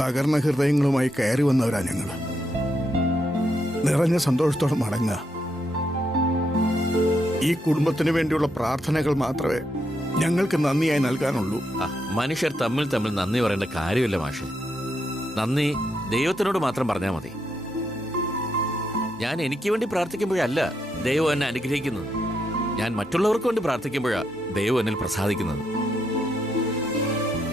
തകർന്ന ഹൃദയങ്ങളുമായി കയറി വന്നവരാ ഞങ്ങൾ. നിറഞ്ഞ സന്തോഷത്തോടെ മടങ്ങുക. ഈ കുടുംബത്തിന് വേണ്ടിയുള്ള പ്രാർത്ഥനകൾ മാത്രമേ ഞങ്ങൾക്ക് നന്ദിയായി നൽകാനുള്ളൂ. മനുഷ്യർ തമ്മിൽ തമ്മിൽ നന്ദി പറയേണ്ട കാര്യമില്ല മാഷെ. നന്ദി ദൈവത്തിനോട് മാത്രം പറഞ്ഞാൽ മതി. ഞാൻ എനിക്ക് വേണ്ടി പ്രാർത്ഥിക്കുമ്പോഴല്ല ദൈവം എന്നെ അനുഗ്രഹിക്കുന്നത്. ഞാൻ മറ്റുള്ളവർക്ക് വേണ്ടി പ്രാർത്ഥിക്കുമ്പോഴാണ് ദൈവം എന്നിൽ പ്രസാദിക്കുന്നത്.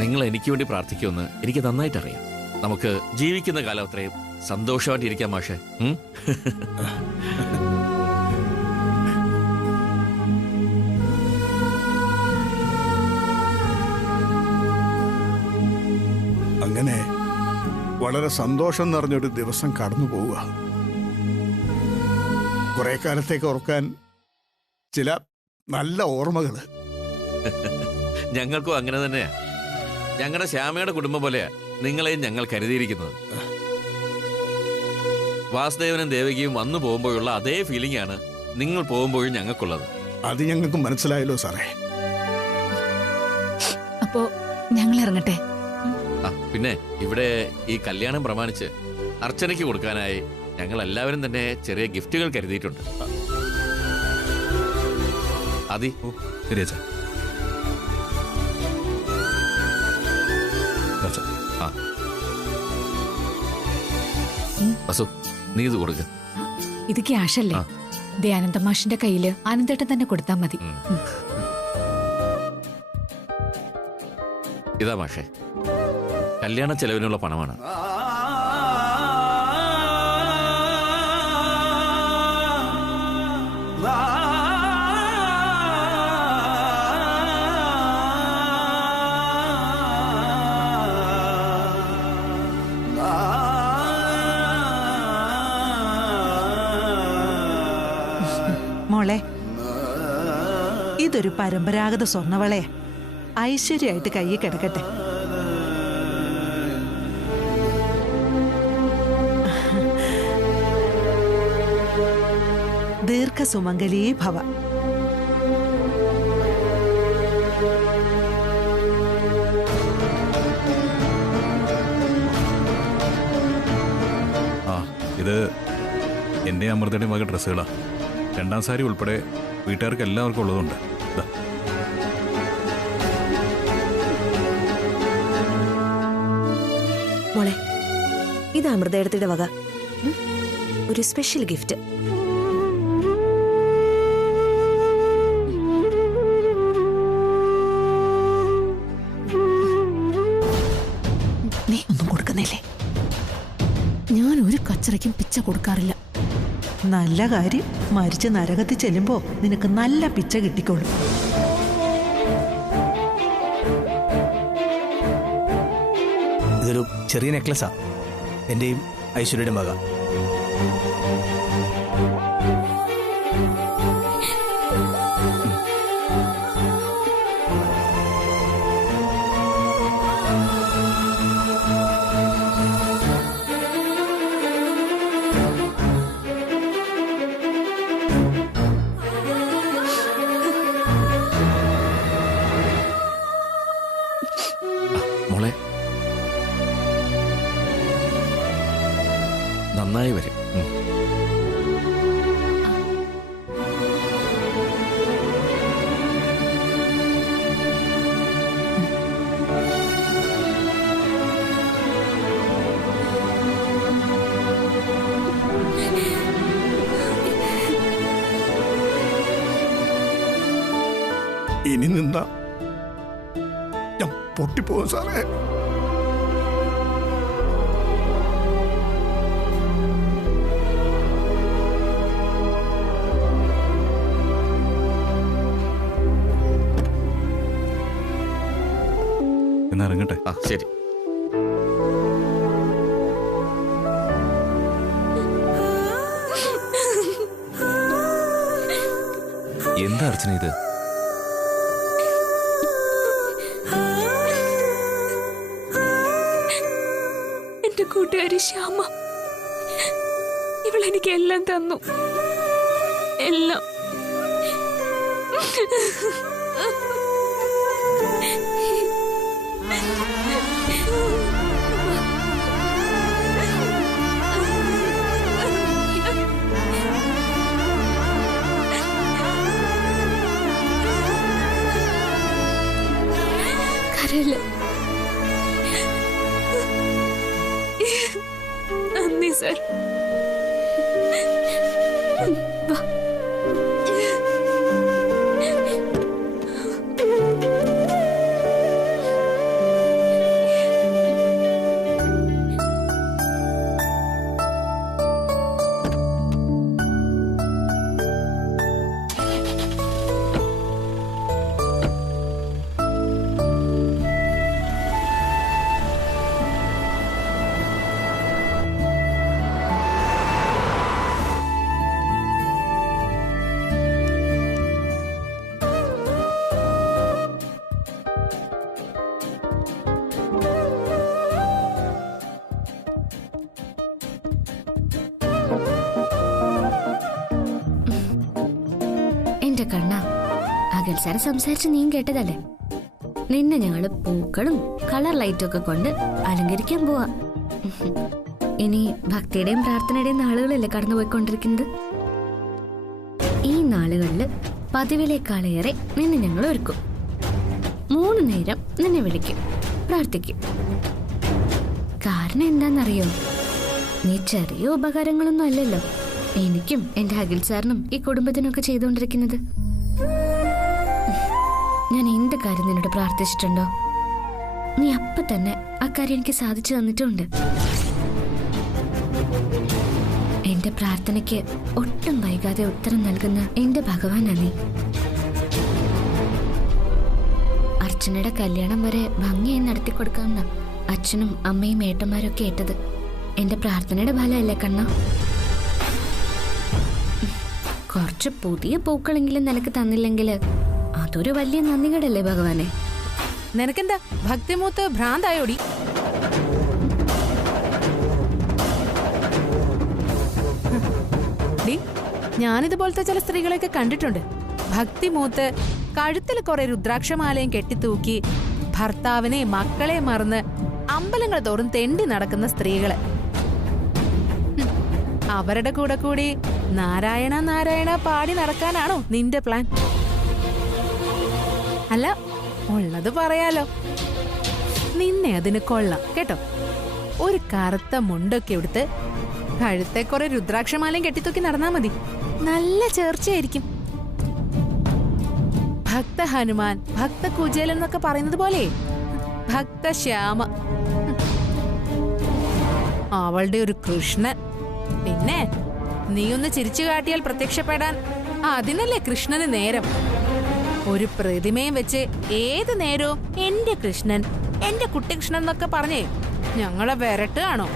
നിങ്ങൾ എനിക്ക് വേണ്ടി പ്രാർത്ഥിക്കുമെന്ന് എനിക്ക് നന്നായിട്ടറിയാം. നമുക്ക് ജീവിക്കുന്ന കാലം അത്രയും സന്തോഷമായിട്ടിരിക്കാം മാഷെ. അങ്ങനെ വളരെ സന്തോഷം നിറഞ്ഞൊരു ദിവസം കടന്നു പോവുക. കുറെ കാലത്തേക്ക് ഓർക്കാൻ ചില നല്ല ഓർമ്മകൾ. ഞങ്ങൾക്കും അങ്ങനെ തന്നെയാ. ഞങ്ങളുടെ ശ്യാമയുടെ കുടുംബം പോലെയാ നിങ്ങളെയും ഞങ്ങൾ കരുതിയിരിക്കുന്നത്. വാസുദേവനും ദേവകിയും വന്നു പോകുമ്പോഴുള്ള അതേ ഫീലിംഗ് ആണ് നിങ്ങൾ പോകുമ്പോഴും ഞങ്ങൾക്കുള്ളത്. അത് ഞങ്ങൾക്ക് മനസ്സിലായല്ലോ സാറേ. അപ്പോ ഞങ്ങൾ ഇറങ്ങട്ടെ. പിന്നെ ഇവിടെ ഈ കല്യാണം പ്രമാണിച്ച് അർച്ചനയ്ക്ക് കൊടുക്കാനായി ഞങ്ങൾ എല്ലാവരും തന്നെ ചെറിയ ഗിഫ്റ്റുകൾ കരുതിയിട്ടുണ്ട്. അതി വസു, നീ ഇത് കൊടുക്ക. ഇത് ക്യാഷ് അല്ലേ? ദയാനന്ദ മാഷിന്റെ കയ്യില് ആനന്ദേട്ടൻ തന്നെ കൊടുത്താ മതി. ഇതാ മാഷേ, കല്യാണ ചെലവിനുള്ള പണമാണ്. മോളെ, ഇതൊരു പരമ്പരാഗത സ്വർണ്ണവളയാ. ഐശ്വര്യമായിട്ട് കയ്യിൽ കിടക്കട്ടെ. ദീർഘസുമംഗലീ ഭവ. ഇത് എൻ്റെ അമൃതയുടെ വക ഡ്രസ്സുകളാ. രണ്ടാം സാരി ഉൾപ്പെടെ വീട്ടുകാർക്ക് എല്ലാവർക്കും ഉള്ളതുണ്ട്. മോളെ, ഇത് അമൃതയുടെ വക ഒരു സ്പെഷ്യൽ ഗിഫ്റ്റ്. നീ ഒന്നും കൊടുക്കുന്നില്ലേ? ഞാൻ ഒരു കച്ചറയ്ക്കും പിച്ച കൊടുക്കാറില്ല. നല്ല കാര്യം. മരിച്ച് നരകത്തിൽ ചെല്ലുമ്പോ നിനക്ക് നല്ല പിച്ച കിട്ടിക്കോളും. ഇതൊരു ചെറിയ നെക്ലസാ, എന്റെയും ഐശ്വര്യയുടെ മക. മോളെ, നന്നായി വരും. ഇനി നിന്ന ഞാൻ പൊട്ടിപ്പോകും സാറേ. എന്നാ ഇറങ്ങട്ടെ. ശരി. എന്താ അർച്ചന ഇത്? എന്റെ കൂട്ടുകാരി ശ്യാമ, ഇവളെനിക്ക് എല്ലാം തന്നു. എല്ലാം. സർ. എന്റെ കണ്ണ, അകൽ സാറ് സംസാരിച്ച് നീ കേട്ടതല്ലേ? നിന്നെ ഞങ്ങള് പൂക്കളും കളർ ലൈറ്റും ഒക്കെ കൊണ്ട് അലങ്കരിക്കാൻ പോവാ. ഇനി ഭക്തിയുടെയും പ്രാർത്ഥനയുടെയും നാളുകളല്ലേ കടന്നുപോയിക്കൊണ്ടിരിക്കുന്നത്. ഈ നാളുകളില് പതിവിലേക്കാളേറെ നിന്നെ ഞങ്ങൾ ഒരുക്കും. 3 നേരം നിന്നെ വിളിക്കും, പ്രാർത്ഥിക്കും. കാരണം എന്താണെന്നറിയോ? നീ ചെറിയ ഉപകാരങ്ങളൊന്നും അല്ലല്ലോ എനിക്കും എന്റെ അഖിൽ സാറിനും ഈ കുടുംബത്തിനൊക്കെ ചെയ്തുകൊണ്ടിരിക്കുന്നത്. ഞാൻ എന്ത് കാര്യം നിന്നോട് പ്രാർത്ഥിച്ചിട്ടുണ്ടോ, നീ അപ്പൊ തന്നെ അക്കാര്യം എനിക്ക് സാധിച്ചു തന്നിട്ടുണ്ട്. എന്റെ പ്രാർത്ഥനയ്ക്ക് ഒട്ടും വൈകാതെ ഉത്തരം നൽകുന്ന എന്റെ ഭഗവാനാ നീ. അർച്ചനയുടെ കല്യാണം വരെ ഭംഗിയായി നടത്തിക്കൊടുക്കാമെന്ന അച്ഛനും അമ്മയും ഏട്ടന്മാരും ഒക്കെ ഏട്ടത് എന്റെ പ്രാർത്ഥനയുടെ ഫലമല്ലേ കണ്ണ? കുറച്ച് പുതിയ പൂക്കളെങ്കിലും നിനക്ക് തന്നില്ലെങ്കിൽ അതൊരു വലിയ നന്ദികേടല്ലേ ഭഗവാനെ? നിനക്കെന്താ ഭക്തിമൂത്ത് ഭ്രാന്തായോടി? ഞാനിതുപോലത്തെ ചില സ്ത്രീകളെയൊക്കെ കണ്ടിട്ടുണ്ട്. ഭക്തിമൂത്ത് കഴുത്തിൽ കുറെ രുദ്രാക്ഷമാലയും കെട്ടിത്തൂക്കി ഭർത്താവിനെ മക്കളെ മറന്ന് അമ്പലങ്ങൾ തോറും തെണ്ടി നടക്കുന്ന സ്ത്രീകള്. അവരുടെ കൂടെ കൂടി നാരായണ നാരായണ പാടി നടക്കാനാണോ നിന്റെ പ്ലാൻ? അല്ല, ഉള്ളത് പറയാലോ, നിന്നെ അതിന് കൊള്ളാം കേട്ടോ. ഒരു കറുത്ത മുണ്ടൊക്കെ എടുത്ത് കഴുത്തെ കുറെ രുദ്രാക്ഷമാലയും കെട്ടിത്തൂക്കി നടന്നാ മതി, നല്ല ചേർച്ചയായിരിക്കും. ഭക്ത ഹനുമാൻ, ഭക്ത കുചേലൻ എന്നൊക്കെ പറയുന്നത് പോലെ ഭക്ത ശ്യാമ, അവളുടെ ഒരു കൃഷ്ണൻ. പിന്നെ നീ ഒന്ന് ചിരിച്ചു കാട്ടിയാൽ പ്രത്യക്ഷപ്പെടാൻ അതിനല്ലേ കൃഷ്ണന് നേരം. ഒരു പ്രതിമയും വെച്ച് ഏത് നേരവും എന്റെ കൃഷ്ണൻ, എന്റെ കുട്ടികൃഷ്ണൻ എന്നൊക്കെ പറഞ്ഞേ ഞങ്ങളെ വരട്ടുകയാണോ?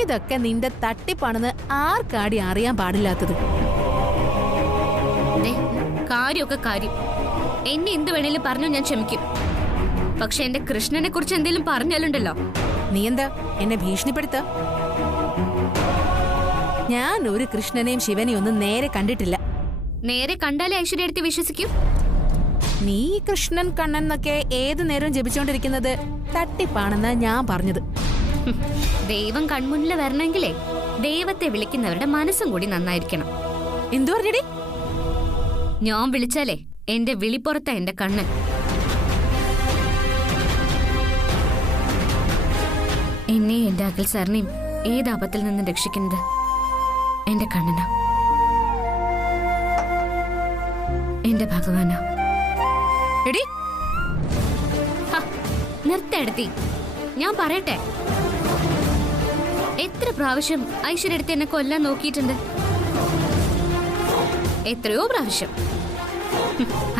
ഇതൊക്കെ നിന്റെ തട്ടിപ്പാണെന്ന് ആർക്കാടി അറിയാൻ പാടില്ലാത്തത്? കാര്യമൊക്കെ കാര്യം. എന്നെ എന്ത് വേണേലും പറഞ്ഞു ഞാൻ ക്ഷമിക്കും. പക്ഷെ എന്റെ കൃഷ്ണനെ കുറിച്ച് എന്തെങ്കിലും പറഞ്ഞാലുണ്ടല്ലോ. നീ എന്താ എന്നെ ഭീഷണിപ്പെടുത്ത? ഞാൻ ഒരു കൃഷ്ണനെയും ശിവനെയും ഒന്നും നേരെ കണ്ടിട്ടില്ല. നേരെ കണ്ടാലേ ഐശ്വര്യ എടുത്ത് വിശ്വസിക്കും. നീ കൃഷ്ണൻ കണ്ണൻ എന്നൊക്കെ ഏത് നേരവും ജപിച്ചോണ്ടിരിക്കുന്നത് തട്ടിപ്പാണെന്നാ ഞാൻ പറഞ്ഞത്. ദൈവം കൺമുന്നിൽ വരണമെങ്കിലേ ദൈവത്തെ വിളിക്കുന്നവരുടെ മനസ്സും കൂടി നന്നായിരിക്കണം. എന്തു പറഞ്ഞടി? ഞാൻ വിളിച്ചാലേ എന്റെ വിളിപ്പുറത്താ എന്റെ കണ്ണൻ. എന്നെ എന്റെ അഖിൽ സാറിനെയും ഏത് ആപത്തിൽ നിന്ന് രക്ഷിക്കുന്നത് എന്റെ കണ്ണനാ, എന്റെ ഭഗവാനാ. എടി നിർത്തടുത്തി, ഞാൻ പറയട്ടെ. എത്ര പ്രാവശ്യം ഐശ്വര്യ എടുത്ത് എന്നെ കൊല്ലാൻ നോക്കിയിട്ടുണ്ട്? എത്രയോ പ്രാവശ്യം.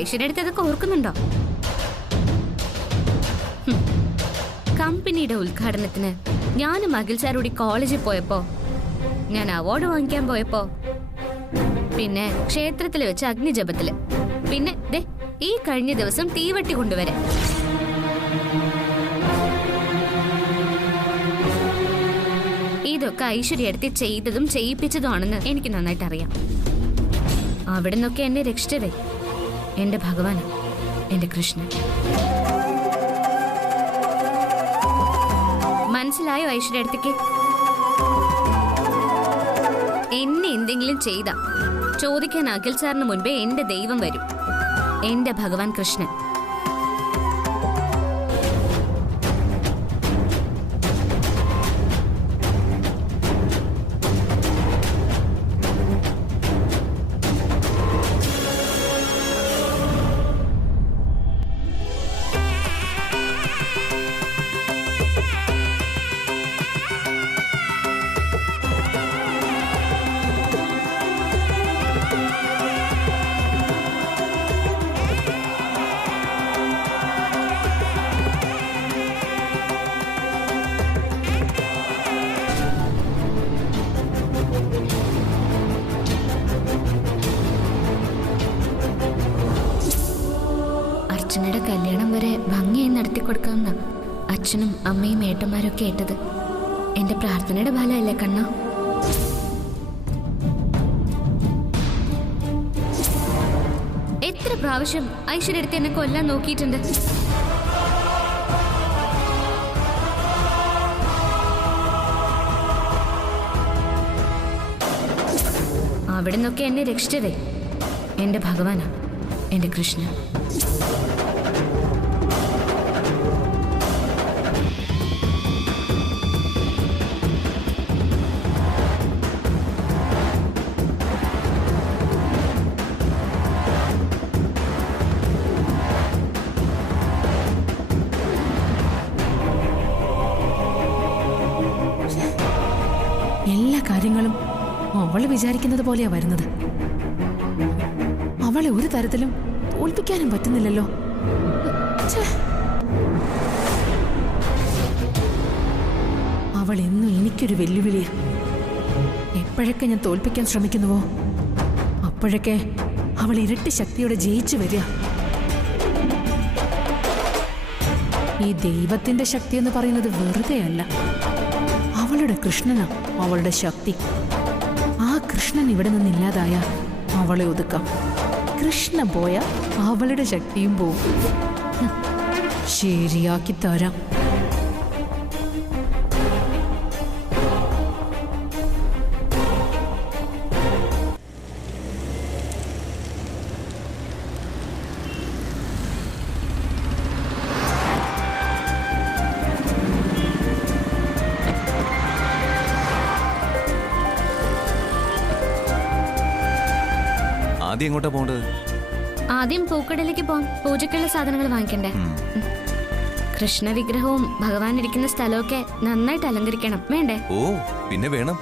ഐശ്വര്യ എടുത്ത് അതൊക്കെ ഓർക്കുന്നുണ്ടോ? കമ്പനിയുടെ ഉദ്ഘാടനത്തിന് ഞാനും അഖിൽ സാറൂടി കോളേജിൽ പോയപ്പോ, ഞാൻ അവാർഡ് വാങ്ങിക്കാൻ പോയപ്പോ, പിന്നെ ക്ഷേത്രത്തിൽ വെച്ച് അഗ്നിജപത്തില്, പിന്നെ ദേ ഈ കഴിഞ്ഞ ദിവസം തീവട്ടി കൊണ്ടുവരെ. ഇതൊക്കെ ഐശ്വര്യ എടുത്ത് ചെയ്തതും ചെയ്യിപ്പിച്ചതുമാണെന്ന് എനിക്ക് നന്നായിട്ട് അറിയാം. അവിടെ നിന്നൊക്കെ എന്നെ രക്ഷിച്ചതേ എന്റെ ഭഗവാനാ, എന്റെ കൃഷ്ണൻ. മനസ്സിലായോ ഐശ്വര്യ അടുത്തേക്ക്? എന്നെ എന്തെങ്കിലും ചെയ്താ ചോദിക്കാൻ അഖിൽ സാറിന് മുൻപേ എന്റെ ദൈവം വരും, എന്റെ ഭഗവാൻ കൃഷ്ണൻ. അച്ഛനും അമ്മയും ഏട്ടന്മാരും ഒക്കെ ഏട്ടത് എന്റെ പ്രാർത്ഥനയുടെ ഫലമല്ലേ കണ്ണ? എത്ര പ്രാവശ്യം ഐശ്വര്യ എടുത്ത് എന്നെ കൊല്ലാൻ നോക്കിയിട്ടുണ്ട്. അവിടെ നിന്നൊക്കെ എന്നെ രക്ഷിച്ചതേ എന്റെ ഭഗവാനാ, എന്റെ കൃഷ്ണൻ. എല്ലാ കാര്യങ്ങളും അവള് വിചാരിക്കുന്നത് പോലെയാ വരുന്നത്. അവളെ ഒരു തരത്തിലും തോൽപ്പിക്കാനും പറ്റുന്നില്ലല്ലോ. അവൾ എന്നും എനിക്കൊരു വെല്ലുവിളിയാ. എപ്പോഴൊക്കെ ഞാൻ തോൽപ്പിക്കാൻ ശ്രമിക്കുന്നുവോ അപ്പോഴൊക്കെ അവൾ ഇരട്ടി ശക്തിയോടെ ജയിച്ചു വരിക. ഈ ദൈവത്തിന്റെ ശക്തി എന്ന് പറയുന്നത് വെറുതെ അല്ല. അവളുടെ കൃഷ്ണനാ അവളുടെ ശക്തി. ആ കൃഷ്ണൻ ഇവിടെ നിന്നില്ലാതായ അവളെ ഒതുക്കാം. കൃഷ്ണൻ പോയ അവളുടെ ശക്തിയും പോവും. ശരിയാക്കി തരാം. ആദ്യം എങ്ങോട്ടാ പോകേണ്ടത്? ആദ്യം പൂക്കടയിലേക്ക് പോകാം. പൂജക്കുള്ള സാധനങ്ങൾ വാങ്ങിക്കണ്ടേ? കൃഷ്ണ വിഗ്രഹവും ഭഗവാൻ ഇരിക്കുന്ന സ്ഥലമൊക്കെ നന്നായിട്ട് അലങ്കരിക്കണം, വേണ്ടേ? ഓ പിന്നെ വേണം.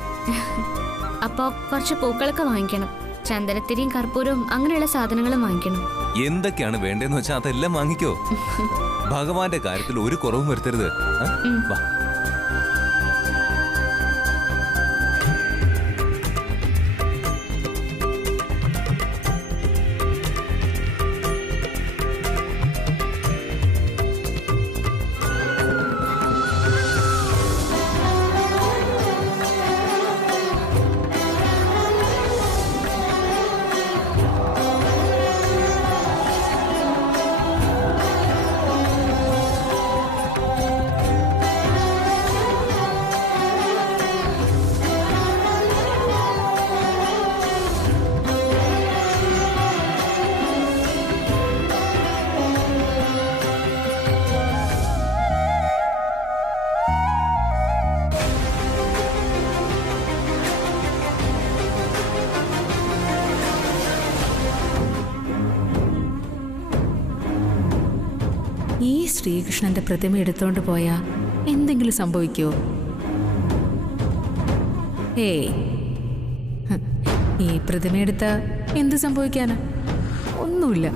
അപ്പോ കുറച്ച് പൂക്കളൊക്കെ വാങ്ങിക്കണം. ചന്ദനത്തിരിയും കർപ്പൂരവും അങ്ങനെയുള്ള സാധനങ്ങളും വാങ്ങിക്കണം. എന്തൊക്കെയാണ് വേണ്ടതെന്ന് വെച്ചാൽ അതെല്ലാം വാങ്ങിക്കോ. ഭഗവാന്റെ കാര്യത്തിൽ ഒരു കുറവും വരുത്തരുത്. വാ. ഈ ശ്രീകൃഷ്ണന്റെ പ്രതിമ എടുത്തോണ്ട് പോയാ എന്തെങ്കിലും സംഭവിക്കുമോ? ഏയ്, ഈ പ്രതിമ എടുത്താ എന്ത് സംഭവിക്കാനാ? ഒന്നുമില്ല.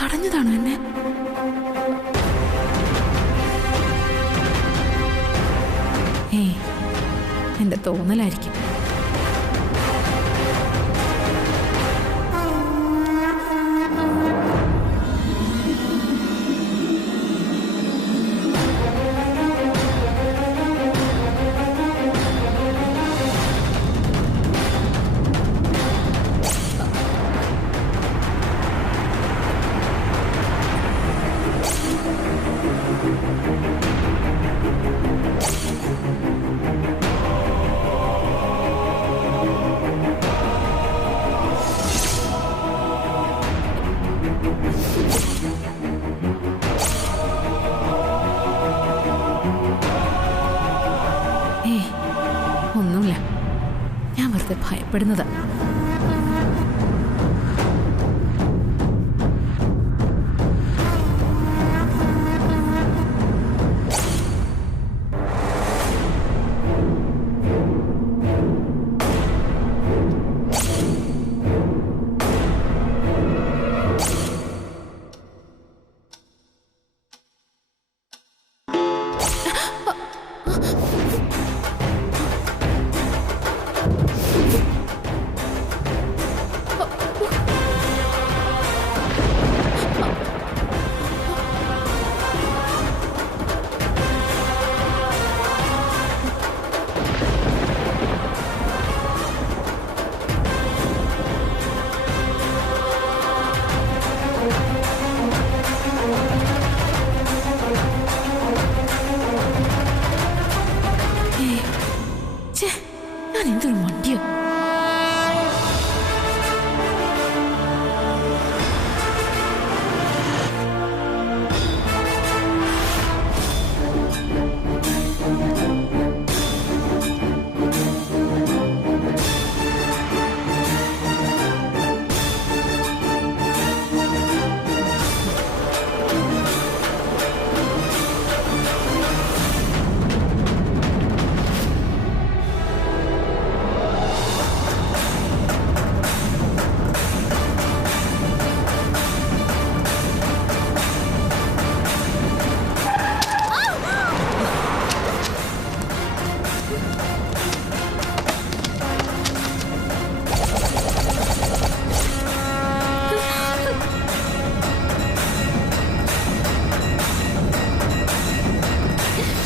തടഞ്ഞതാണോ എന്നെ? ഏയ്, എന്റെ തോന്നലായിരിക്കും. ഒന്നുമില്ല, ഞാൻ വെറുതെ ഭയപ്പെടുന്നതാ. ഞാൻ എന്തൊരു മണ്ടിയോ.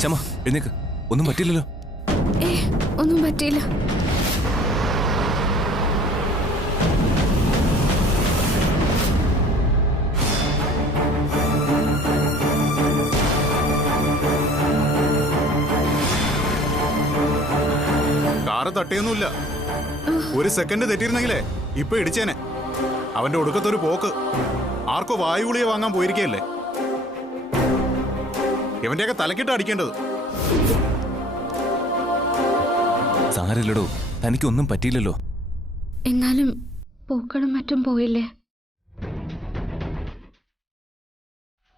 ശമ, എഴുന്നേക്ക്. ഒന്നും പറ്റില്ലല്ലോ. ഒന്നും പറ്റിയില്ല. കാറ് തട്ടിയൊന്നുമില്ല. ഒരു സെക്കൻഡ് തെറ്റിയിരുന്നെങ്കിലേ ഇപ്പൊ ഇടിച്ചേനെ. അവന്റെ ഒടുക്കത്തൊരു പോക്ക്. ആർക്കോ വായുഗുളിക വാങ്ങാൻ പോയിരിക്കല്ലേ. ഇവന്റെയൊക്കെ തലക്കിട്ട് അടിക്കേണ്ടത്. സാരില്ലടോ, തനിക്കൊന്നും പറ്റിയില്ലല്ലോ. എന്നാലും പൂക്കളും മറ്റും പോയില്ലേ?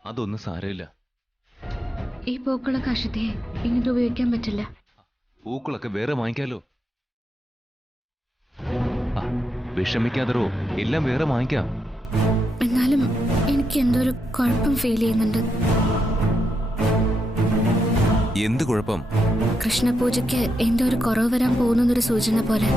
അതൊന്നും സാരമില്ല. ഈ പൂക്കളൊക്കെ അശ്വതിയെ പിന്നീട് ഉപയോഗിക്കാൻ പറ്റില്ല. പൂക്കളൊക്കെ വേറെ വാങ്ങിക്കാലോ. വിഷമിക്കാതറോ, എല്ലാം വേറെ വാങ്ങിക്കാം. എന്നാലും എനിക്ക് എന്തോ ഒരു കുഴപ്പം ഫീൽ ചെയ്യുന്നുണ്ട്. എന്ത് കുഴപ്പം? കൃഷ്ണപൂജയ്ക്ക് എന്തോ ഒരു കുറവ് വരാൻ പോകുന്നൊരു സൂചന പോലെ.